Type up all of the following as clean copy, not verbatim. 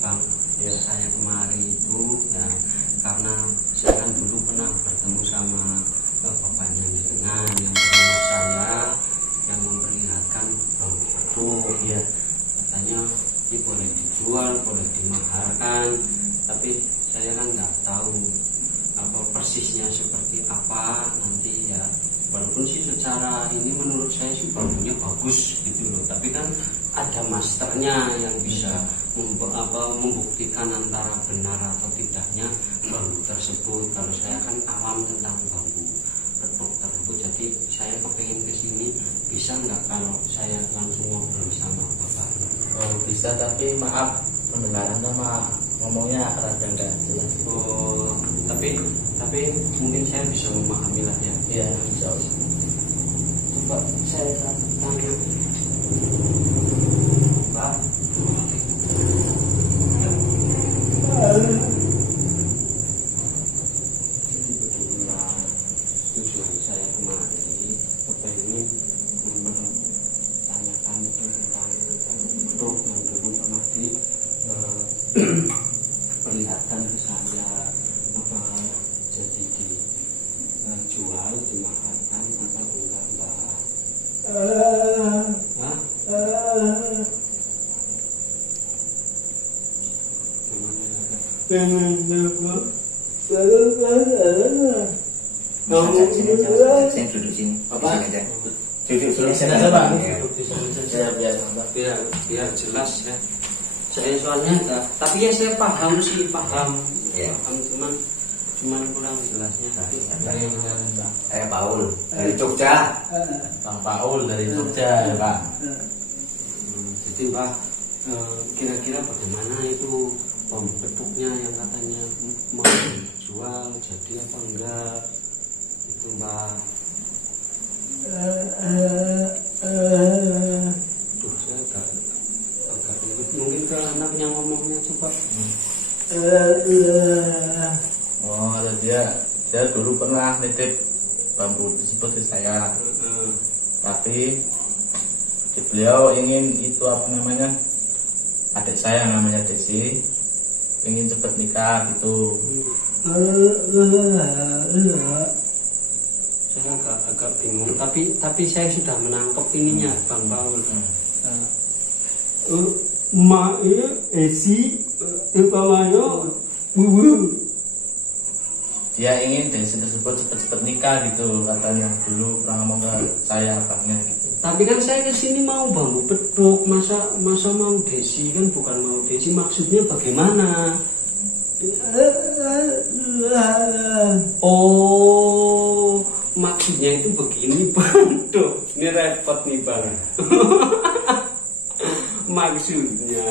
Bang, ya, saya kemari itu ya karena saya kan dulu pernah bertemu sama bapaknya dengan yang bernama saya yang memperlihatkan bambu betuk ya, katanya ini boleh dijual, boleh dimaharkan, tapi saya kan nggak tahu apa persisnya seperti apa nanti ya. Walaupun sih secara ini menurut saya sih bambunya bagus gitu loh, tapi kan ada masternya yang bisa membuktikan antara benar atau tidaknya bambu tersebut. Kalau saya kan awam tentang bambu betuk tersebut, jadi saya kepengen kesini, bisa nggak kalau saya langsung ngobrol sama bapak? Oh bisa, tapi maaf pendengaran sama ngomongnya rada nggak jelas. Oh, tapi mungkin saya bisa memahami lah ya. Iya, insya Allah. Coba saya tanya, Pak. Jadi beginilah tujuan saya kemari, kepengen mempertanyakan tentang betuk yang dulu pernah diperlihatkan ke saya, apa jadi dijual, dimaharkan atau enggak, Mbak? Hah? Gimana ya? Saya duduk sini. Apa? Duduk sini Sini aja, Pak. Biar jelas ya. Saya soalnya enggak, tapi ya saya paham sih, paham, Ya. cuman kurang jelasnya. Dari mana, Pak? Saya Paul dari Jogja. Bang Paul dari Jogja ya Pak. Jadi Mbak, kira-kira bagaimana itu bambu betuknya yang katanya mau dijual, jadi apa enggak itu Mbak? Duh, saya agak ribet. Mungkin ke anaknya ngomongnya coba. Oh ada dia dulu pernah nitip bambu tersebut ke saya, tapi beliau ingin itu apa namanya, adik saya namanya Desi ingin cepet nikah gitu. Saya agak bingung, tapi saya sudah menangkap ininya Bang Paul. Ma esi umpamanya bubu. Dia ingin Desi tersebut cepet-cepet nikah gitu katanya, dulu pernah ngomong ke saya abangnya gitu. Tapi kan saya kesini mau bambu betuk, masa mau Desi, kan bukan mau Desi, maksudnya bagaimana? Oh, maksudnya itu begini Bang. Duh, ini repot nih Bang. Maksudnya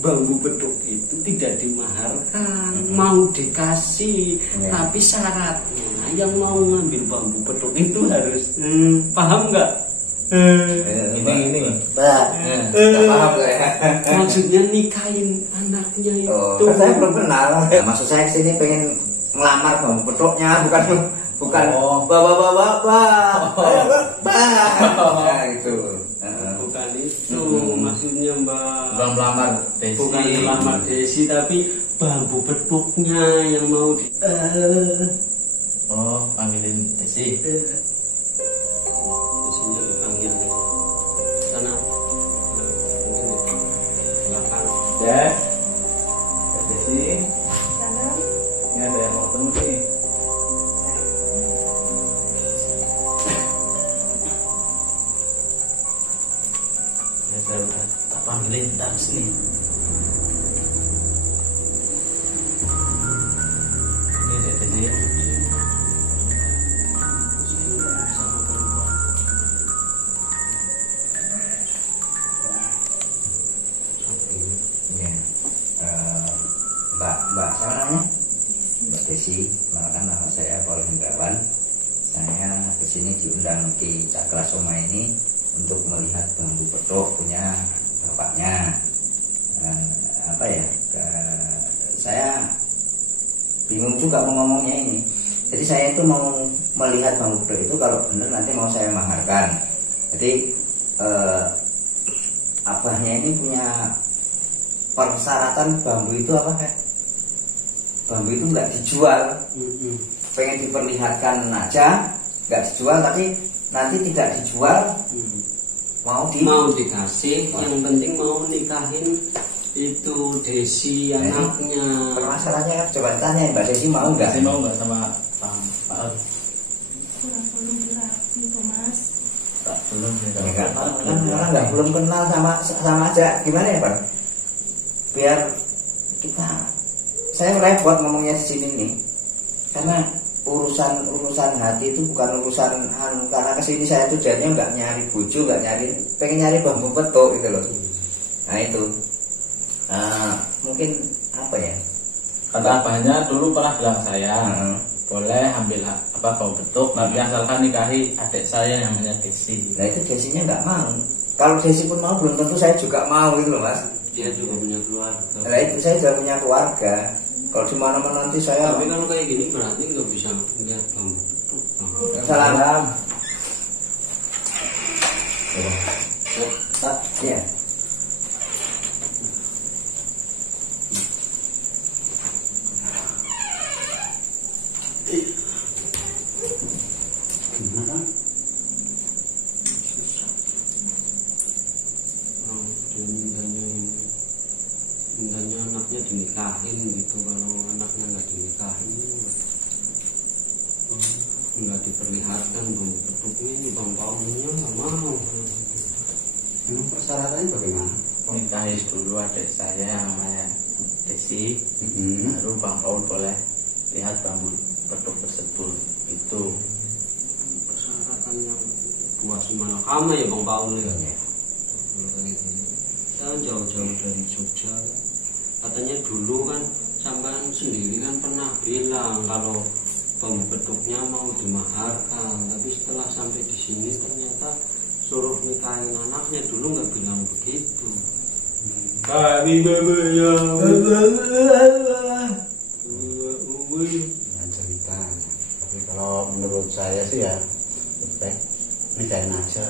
bambu betuk itu tidak dimaharkan, mau dikasih, tapi syaratnya yang mau ngambil bambu betuk itu harus paham nggak? Ini Mbak, nggak paham nggak ya? Maksudnya nikahin anaknya itu. Oh, kan saya belum kenal. Maksud saya kesini pengen ngelamar bambu betuknya, bukan. Oh. Bapak. Nah, itu. Bukan itu maksudnya Mbak. bukan melamar Desi. Bukan melamar Desi, tapi bambu betuknya yang mau di. Oh, panggilin Desi. Desinya dipanggil sana. Mungkin di belakang. Des, Desi. Ini ada yang mau ketemu nih. Ya, saya udah tak panggilin bentar sini. Ini Dek Desi. Sama perempuan. Ya. Mbak siapa namanya? Mbak Desi. Kan nama saya Paul Hendrawan. Saya kesini diundang di Cakra Soma ini untuk melihat bambu betuk punya bapaknya. Saya bingung juga mau ngomongnya ini. Jadi saya itu mau melihat bambu betuk itu kalau benar nanti mau saya maharkan. Jadi abahnya ini punya persyaratan bambu itu apa Kak? Bambu itu nggak dijual, pengen diperlihatkan aja, nggak dijual, tapi nanti tidak dijual, mau dikasih, yang penting mau nikahin itu Desi anaknya. Permasalahannya kan coba tanya Mbak Desi mau nggak? Desi mau nggak sama Pak Al? Belum rapi tuh Mas. Tak belum ya. Kan orang nggak belum kenal sama aja, gimana ya Pak? Biar saya repot ngomongnya di sini nih, karena urusan hati itu bukan urusan karena kesini saya tujuannya nggak nyari bojo, pengen nyari bambu petuk gitu loh. Nah itu mungkin apa ya? Kata abahnya dulu pernah bilang saya boleh ambil bambu petuk, tapi asalkan nikahi adik saya yang namanya Desi. Nah itu Desinya nggak mau. Kalau Desi pun mau belum tentu saya juga mau gitu loh Mas. Dia juga punya keluarga. Nah itu saya juga punya keluarga. Kalau di mana-mana nanti saya. Tapi kalau kayak gini berarti nggak bisa lihat bambu petuk. Salam. Ya. Gimana? Dia mintanya anaknya dinikahin gitu. Kalau anaknya nggak dinikahin, nggak diperlihatkan bambu petuknya, ini bang Paulnya nggak mau. Emang persyaratannya bagaimana? Nikahi dulu adik saya namanya Desi, baru Bang Paul boleh lihat bambu petuk tersebut. Itu Persyaratan yang buah semalakama ya bang Paul ya. Kita jauh-jauh dari Jogja. Katanya dulu kan sampean sendiri kan pernah bilang kalau bambu petuknya mau dimaharkan, tapi setelah sampai di sini ternyata suruh nikahin anaknya, dulu nggak bilang begitu. Kami ya. Dengan cerita. Tapi kalau menurut saya sih ya baik nikahin aja.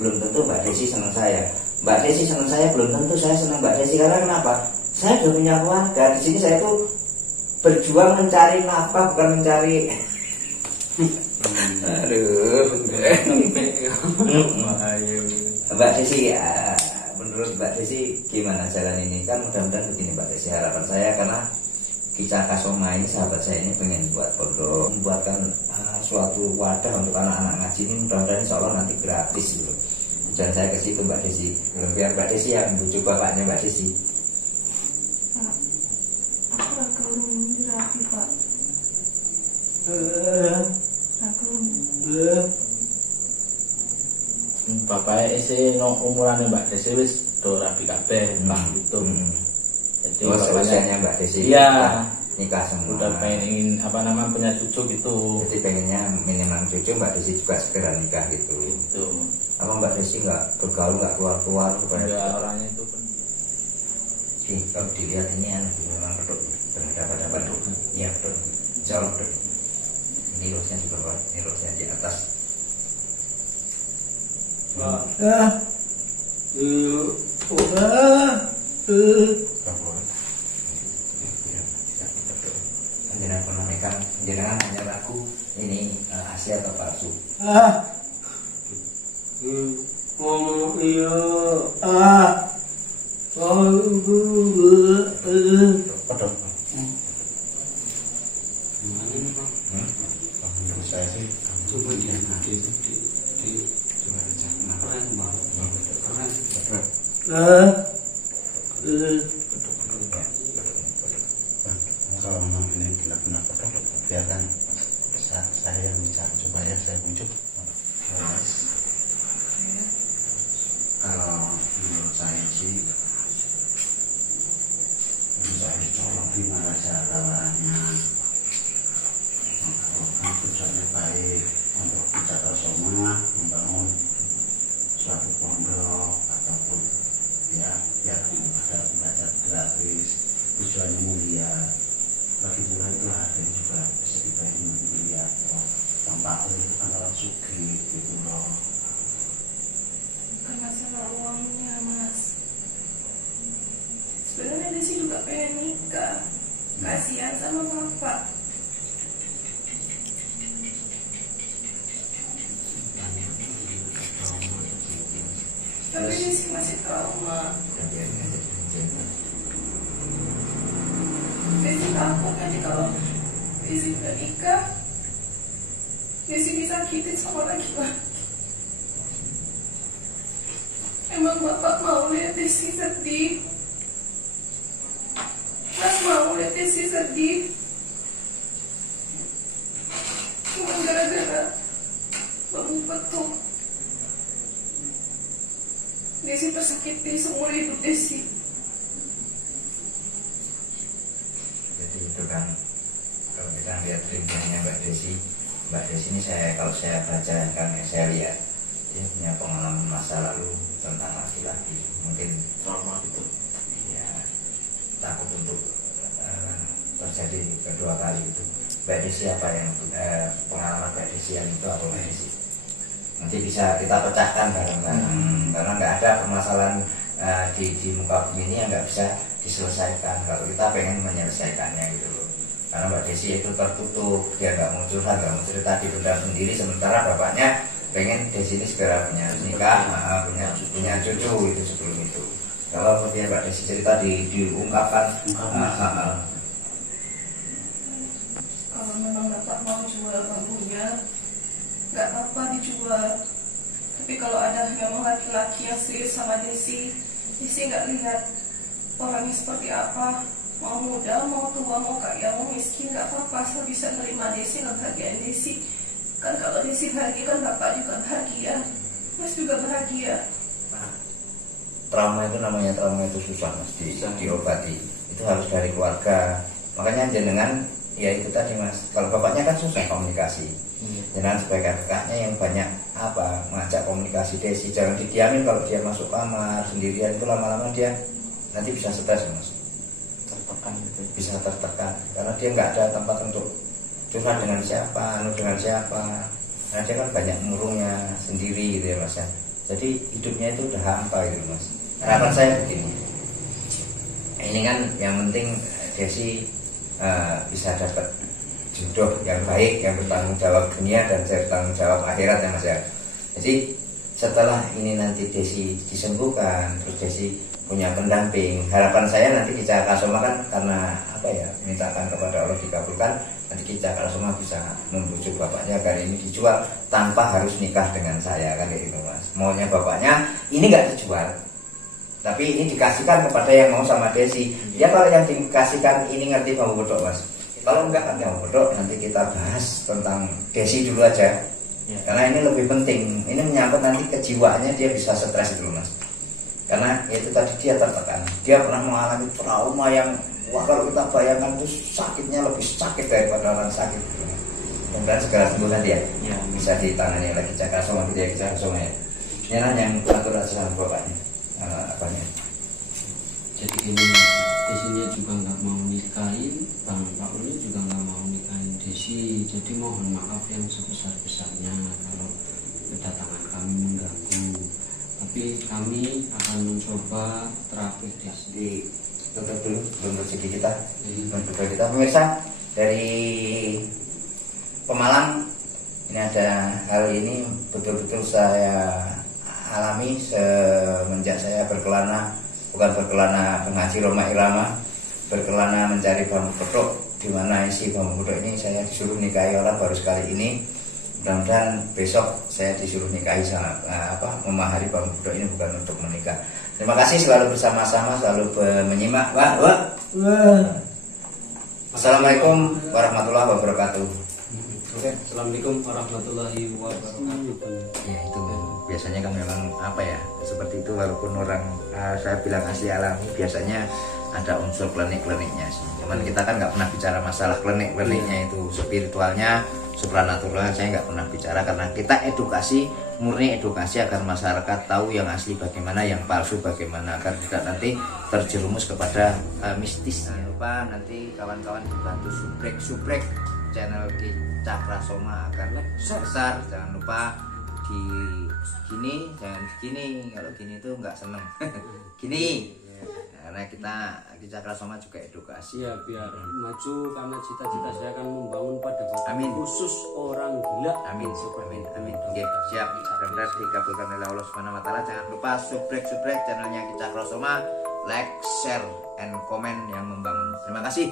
Belum tentu Mbak Desi senang saya. Mbak Desi senang saya belum tentu saya senang Mbak Desi. Karena kenapa? Saya sudah punya keluarga. Di sini saya tuh berjuang mencari nafkah, bukan mencari. Aduh. Mbak Desi ya, menurut Mbak Desi gimana jalan ini? Kan mudah-mudahan begini Mbak Desi, harapan saya karena Kisah Kasoma ini sahabat saya ini pengen buat pondok, membuatkan suatu wadah untuk anak-anak ngaji ini, mudah-mudahan insya Allah nanti gratis gitu. Dan saya ke situ Mbak Desi, biar Mbak Desi yang bujuk bapaknya Mbak Desi. Pak, aku belum rapi Pak. Aku bapaknya isi umurannya Mbak Desi wis do rapi kabeh Mbak itu. Jadi Usianya Mbak Desi nikah semua. Udah pengen punya cucu gitu. Jadi pengennya minimal cucu, Mbak Desi juga segera nikah gitu. Itu. Apa Mbak Desi nggak bergaul, nggak keluar Ya orangnya itu kan. Kalau dilihat ini memang betul berdapat iya betul, jauh betul. Ini losnya di bawah, ini losnya di atas. Jangan pernah megang, jangan hanya ragu ini asli atau palsu. Ngomong iya. Padahal Gimana ini bang? menurut saya sih Coba di coba aja. Kenapa? keren bang, keren. Betul. Kalau memang ini benar-benar betul, biarkan saya yang bicara. Coba ya saya bujuk. Kalau menurut saya sih, saya tolong gimana caranya. Kalau kan tujuannya baik untuk Kisah Kasoma membangun suatu pondok ataupun ya biar ada belajar gratis, tujuannya mulia. Lagi pula itu ada juga bisa dibayar mulia. Tampak itu kan orang sugih gitu loh. bukan masalah uangnya Mas. pengen nikah. Kasihan sama bapak. Tapi Desi masih trauma. Desi takut nanti kalau Desi udah nikah, Desi disakitin sama laki-laki. Emang bapak mau lihat Desi sedih? Mas mau lihat Desi sedih? Cuma gara-gara bambu petuk Desi tersakiti seumur hidup Desi. Jadi itu kan kalau kita lihat ringannya Mbak Desi ini kalau saya baca kan saya lihat dia punya pengalaman masa lalu tentang laki-laki, mungkin trauma itu ya takut untuk terjadi kedua kali itu. Mbak Desi apa yang pengalaman Mbak Desi yang itu apa Mbak Desi? Nanti bisa kita pecahkan bareng-bareng karena nggak ada permasalahan di muka bumi ini yang nggak bisa diselesaikan kalau kita pengen menyelesaikannya gitu loh. Karena Mbak Desi itu tertutup, dia nggak mau curhat, nggak mau cerita, dipendam sendiri, sementara bapaknya pengen Desi ini segera punya nikah, punya cucu itu sebelum itu. Kalau dia Mbak Desi cerita diungkapkan. Kalau memang bapak mau jual bambunya, nggak apa-apa dijual. Tapi kalau ada memang laki-laki yang serius sama Desi nggak lihat orangnya seperti apa, mau muda, mau tua, mau kaya, mau miskin, nggak apa-apa, saya bisa nerima Desi, ngebahagiain Desi. Kan kalau Desi bahagia kan bapak juga bahagia, Mas juga bahagia. Trauma itu namanya trauma itu susah Mas diobati, itu harus dari keluarga. Makanya jenengan ya itu tadi Mas, kalau bapaknya kan susah komunikasi. Jangan sebagai kakaknya yang banyak ngajak komunikasi Desi, jangan didiamin. Kalau dia masuk kamar sendirian itu lama-lama dia nanti bisa stres Mas, tertekan gitu. Bisa tertekan karena dia nggak ada tempat untuk curhat dengan siapa, dengan siapa. Nah dia kan banyak murungnya sendiri gitu ya Mas ya. Jadi hidupnya itu udah hampa gitu Mas. Harapan saya begini, ini kan yang penting Desi bisa dapat jodoh yang baik, yang bertanggung jawab dunia dan bertanggung jawab akhirat ya Mas ya. Jadi setelah ini nanti Desi disembuhkan, terus Desi punya pendamping, harapan saya nanti Ki Cakasoma kan karena mintakan kepada Allah dikabulkan, nanti Ki Cakasoma bisa membujuk bapaknya agar ini dijual tanpa harus nikah dengan saya kan kayak gitu Mas. Maunya bapaknya ini nggak dijual, tapi ini dikasihkan kepada yang mau sama Desi. Ya kalau yang dikasihkan ini ngerti bambu bedok Mas. Kalau enggak kan bambu bedok nanti kita bahas tentang Desi dulu aja. Ya. Karena ini lebih penting. Ini menyangkut nanti kejiwaannya, dia bisa stres dulu Mas. Karena itu tadi dia tertekan. Dia pernah mengalami trauma yang kalau kita bayangkan itu sakitnya lebih sakit daripada orang sakit. Kemudian segera sembuh nanti ya. Bisa ditangani lagi Cakasoma gitu ya, Cakasoma ya. Ini yang atur sama bapaknya. Apanya? Jadi ini Desinya juga nggak mau nikahin, Bang Pak Uli juga nggak mau nikahin Desi. Jadi mohon maaf yang sebesar-besarnya kalau kedatangan kami mengganggu. Tapi kami akan mencoba terapi Desi. Tutup dulu belum rezeki kita. Kita pemirsa dari Pemalang, ini ada hal ini betul-betul saya alami semenjak saya berkelana, bukan berkelana mengaji Roma Irama, berkelana mencari bambu bedok, di mana isi bambu bedok ini saya disuruh nikahi orang baru sekali ini. Mudah-mudahan besok saya disuruh nikahi sama memahari bambu bedok ini bukan untuk menikah. Terima kasih selalu bersama-sama, selalu menyimak. Assalamualaikum warahmatullahi wabarakatuh. Assalamualaikum warahmatullahi wabarakatuh. Ya itu biasanya kan memang seperti itu, walaupun orang saya bilang asli alami, biasanya ada unsur klinik-kliniknya sih. Cuman kita kan nggak pernah bicara masalah klinik-kliniknya itu, spiritualnya, supranatural saya nggak pernah bicara, karena kita edukasi, murni edukasi agar masyarakat tahu yang asli bagaimana, yang palsu bagaimana, agar tidak nanti terjerumus kepada mistis. Jangan lupa nanti kawan-kawan dibantu subrek channel di Cakasoma agar besar. Jangan lupa di gini, jangan gini, kalau gini itu nggak seneng. Gini karena kita di Cakrasoma juga edukasi. Iya, biar maju karena cita-cita saya akan membangun pada Amin. khusus orang gila. Amin, Seperti amin, itu. amin. Oke, siap. Mudah-mudahan dikabulkan oleh Allah Subhanahu wa taala. Jangan lupa subscribe channelnya Cakrasoma, like, share, and comment yang membangun. Terima kasih.